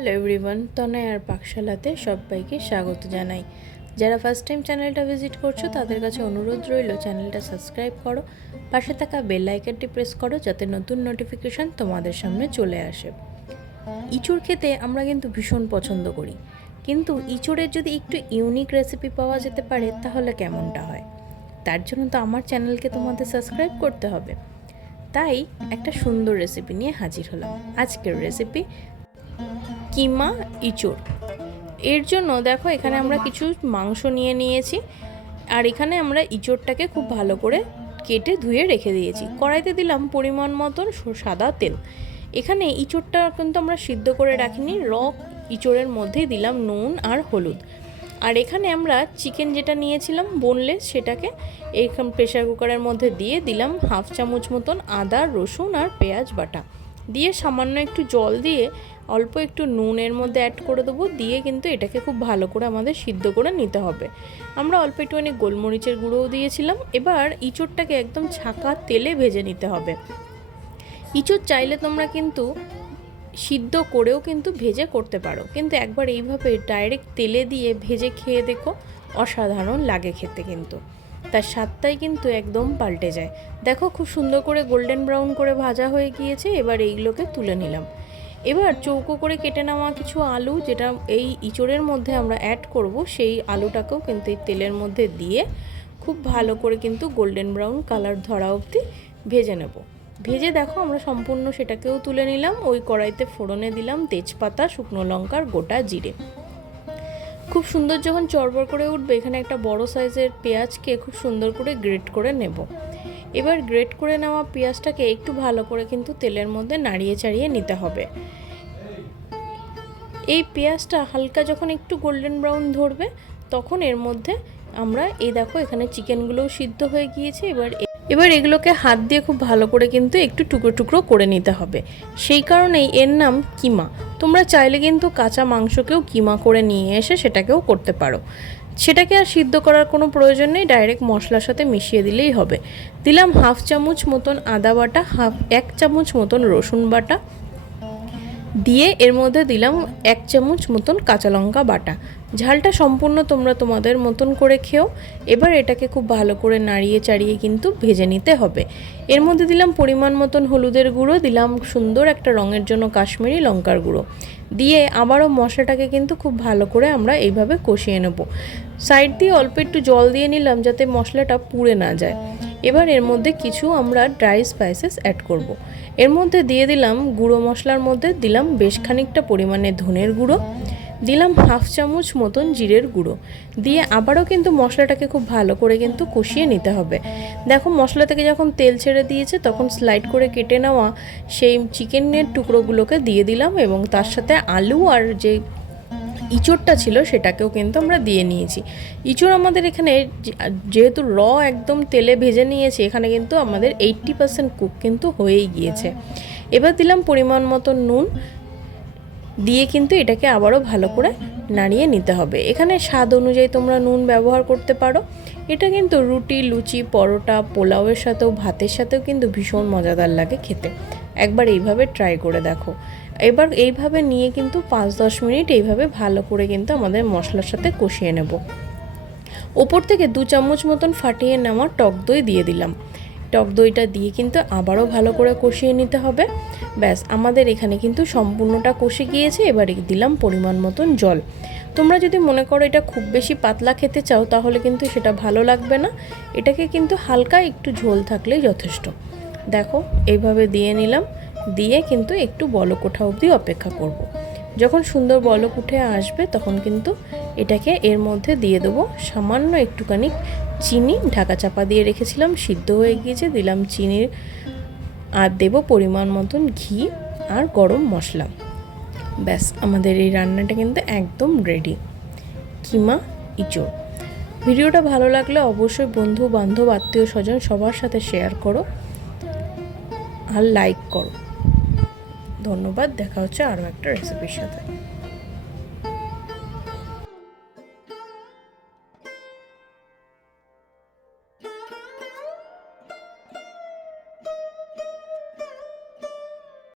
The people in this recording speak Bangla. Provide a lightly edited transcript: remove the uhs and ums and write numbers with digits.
হ্যালো এভরিওয়ান, তনয় আর পাকশালাতে সবাইকে স্বাগত জানাই। যারা ফার্স্ট টাইম চ্যানেলটা ভিজিট করছো তাদের কাছে অনুরোধ রইল চ্যানেলটা সাবস্ক্রাইব করো, পাশে থাকা বেল আইকনটি প্রেস করো যাতে নতুন নোটিফিকেশান তোমাদের সামনে চলে আসে। ইঁচড় খেতে আমরা কিন্তু ভীষণ পছন্দ করি, কিন্তু ইঁচড়ের যদি একটু ইউনিক রেসিপি পাওয়া যেতে পারে তাহলে কেমনটা হয়। তার জন্য তো আমার চ্যানেলকে তোমাদের সাবস্ক্রাইব করতে হবে। তাই একটা সুন্দর রেসিপি নিয়ে হাজির হলাম। আজকের রেসিপি কিমা ইঁচড়। এর জন্য দেখো এখানে আমরা কিছু মাংস নিয়ে নিয়েছি, আর এখানে আমরা ইঁচড়টাকে খুব ভালো করে কেটে ধুয়ে রেখে দিয়েছি। কড়াইতে দিলাম পরিমাণ মতন সাদা তেল। এখানে ইঁচড়টা কিন্তু আমরা সিদ্ধ করে রাখিনি, ইঁচড়ের মধ্যেই দিলাম নুন আর হলুদ। আর এখানে আমরা চিকেন যেটা নিয়েছিলাম বোনলেস, সেটাকে এইখান প্রেশার কুকারের মধ্যে দিয়ে দিলাম হাফ চামচ মতন আদা, রসুন আর পেঁয়াজ বাটা দিয়ে সামান্য একটু জল দিয়ে অল্প একটু নুন এর মধ্যে অ্যাড করে দেবো। দিয়ে কিন্তু এটাকে খুব ভালো করে আমাদের সিদ্ধ করে নিতে হবে। আমরা অল্প একটুখানি গোলমরিচের গুঁড়োও দিয়েছিলাম। এবার ইঁচড়টাকে একদম ছাকা তেলে ভেজে নিতে হবে। ইঁচড় চাইলে তোমরা কিন্তু সিদ্ধ করেও কিন্তু ভেজে করতে পারো, কিন্তু একবার এইভাবে ডাইরেক্ট তেলে দিয়ে ভেজে খেয়ে দেখো, অসাধারণ লাগে খেতে। কিন্তু তার স্বাদটাই কিন্তু একদম পাল্টে যায়। দেখো খুব সুন্দর করে গোল্ডেন ব্রাউন করে ভাজা হয়ে গিয়েছে। এবার এইগুলোকে তুলে নিলাম। এবার চৌকো করে কেটে নেওয়া কিছু আলু, যেটা এই ইঁচড়ের মধ্যে আমরা অ্যাড করব, সেই আলুটাকেও কিন্তু এই তেলের মধ্যে দিয়ে খুব ভালো করে কিন্তু গোল্ডেন ব্রাউন কালার ধরা অবধি ভেজে নেব। ভেজে দেখো আমরা সম্পূর্ণ সেটাকেও তুলে নিলাম। ওই কড়াইতে ফোড়নে দিলাম তেজপাতা, শুকনো লঙ্কার গোটা জিরে। খুব সুন্দর যখন চড়বড় করে উঠবে, এখানে একটা বড় সাইজের পেঁয়াজকে খুব সুন্দর করে গ্রেট করে নেব। এবার গ্রেট করে নেওয়া পেঁয়াজটাকে একটু ভালো করে কিন্তু তেলের মধ্যে নাড়িয়ে চাড়িয়ে নিতে হবে। এই পেঁয়াজটা হালকা যখন একটু গোল্ডেন ব্রাউন ধরবে, তখন এর মধ্যে আমরা দেখো এখানে চিকেনগুলোও সিদ্ধ হয়ে গিয়েছে। এবার এগুলোকে হাত দিয়ে খুব ভালো করে কিন্তু একটু টুকরো টুকরো করে নিতে হবে। সেই কারণেই এর নাম কিমা। তোমরা চাইলে কিন্তু কাঁচা মাংসকেও কিমা করে নিয়ে এসে সেটাকেও করতে পারো। সেটাকে আর সিদ্ধ করার কোনো প্রয়োজন নেই, ডাইরেক্ট মশলার সাথে মিশিয়ে দিলেই হবে। দিলাম হাফ চামচ মতন আদা বাটা, 1 চামচ মতন রসুন বাটা দিয়ে এর মধ্যে দিলাম 1 চামচ মতন কাঁচা লঙ্কা বাটা। ঝালটা সম্পূর্ণ তোমরা তোমাদের মতন করে খেও। এবার এটাকে খুব ভালো করে নাড়িয়ে চাড়িয়ে কিন্তু ভেজে নিতে হবে। এর মধ্যে দিলাম পরিমাণ মতন হলুদের গুঁড়ো, দিলাম সুন্দর একটা রঙের জন্য কাশ্মীরি লঙ্কার গুঁড়ো দিয়ে আবারও মশলাটাকে কিন্তু খুব ভালো করে আমরা এইভাবে কষিয়ে নেব। সাইড দিয়ে অল্প একটু জল দিয়ে নিলাম যাতে মশলাটা পুড়ে না যায়। এবার এর মধ্যে কিছু আমরা ড্রাই স্পাইসেস অ্যাড করব। এর মধ্যে দিয়ে দিলাম গুঁড়ো মশলার মধ্যে দিলাম বেশ খানিকটা পরিমাণে ধনের গুঁড়ো, দিলাম হাফ চামচ মতন জিরের গুঁড়ো দিয়ে আবারও কিন্তু মশলাটাকে খুব ভালো করে কিন্তু কষিয়ে নিতে হবে। দেখো মশলা থেকে যখন তেল ছেড়ে দিয়েছে, তখন স্লাইড করে কেটে নেওয়া সেই চিকেনের টুকরোগুলোকে দিয়ে দিলাম এবং তার সাথে আলু আর যে ইঁচড়টা ছিল সেটাকেও কিন্তু আমরা দিয়ে নিয়েছি। ইঁচড় আমাদের এখানে যেহেতু একদম তেলে ভেজে নিয়েছি, এখানে কিন্তু আমাদের 80% কুক কিন্তু হয়েই গিয়েছে। এবার দিলাম পরিমাণ মতো নুন দিয়ে কিন্তু এটাকে আবারও ভালো করে নাড়িয়ে নিতে হবে। এখানে স্বাদ অনুযায়ী তোমরা নুন ব্যবহার করতে পারো। এটা কিন্তু রুটি, লুচি, পরোটা, পোলাওয়ের সাথেও ভাতের সাথেও কিন্তু ভীষণ মজাদার লাগে খেতে। একবার এইভাবে ট্রাই করে দেখো। এবার এইভাবে নিয়ে কিন্তু 5-10 মিনিট এইভাবে ভালো করে কিন্তু আমাদের মশলার সাথে কষিয়ে নেব। ওপর থেকে 2 চামচ মতন ফাটিয়ে নেওয়া টক দই দিয়ে দিলাম। টক দইটা দিয়ে কিন্তু আবারও ভালো করে কষিয়ে নিতে হবে। ব্যাস আমাদের এখানে কিন্তু সম্পূর্ণটা কষে গিয়েছে। এবারে দিলাম পরিমাণ মতন জল। তোমরা যদি মনে করো এটা খুব বেশি পাতলা খেতে চাও, তাহলে কিন্তু সেটা ভালো লাগবে না। এটাকে কিন্তু হালকা একটু ঝোল থাকলেই যথেষ্ট। দেখো এইভাবে দিয়ে নিলাম, দিয়ে কিন্তু একটু বলক ওঠা অবধি অপেক্ষা করব। যখন সুন্দর বলক উঠে আসবে, তখন কিন্তু এটাকে এর মধ্যে দিয়ে দেবো সামান্য একটুখানি চিনি। ঢাকা চাপা দিয়ে রেখেছিলাম, সিদ্ধ হয়ে গিয়েছে, দিলাম চিনির। আর দেব পরিমাণ মতন ঘি আর গরম মশলা। ব্যাস আমাদের এই রান্নাটা কিন্তু একদম রেডি, কিমা ইঁচড়। ভিডিওটা ভালো লাগলে অবশ্যই বন্ধু বান্ধব আত্মীয় স্বজন সবার সাথে শেয়ার করো আর লাইক করো। ধন্যবাদ। দেখা হচ্ছে আরও একটা রেসিপির সাথে।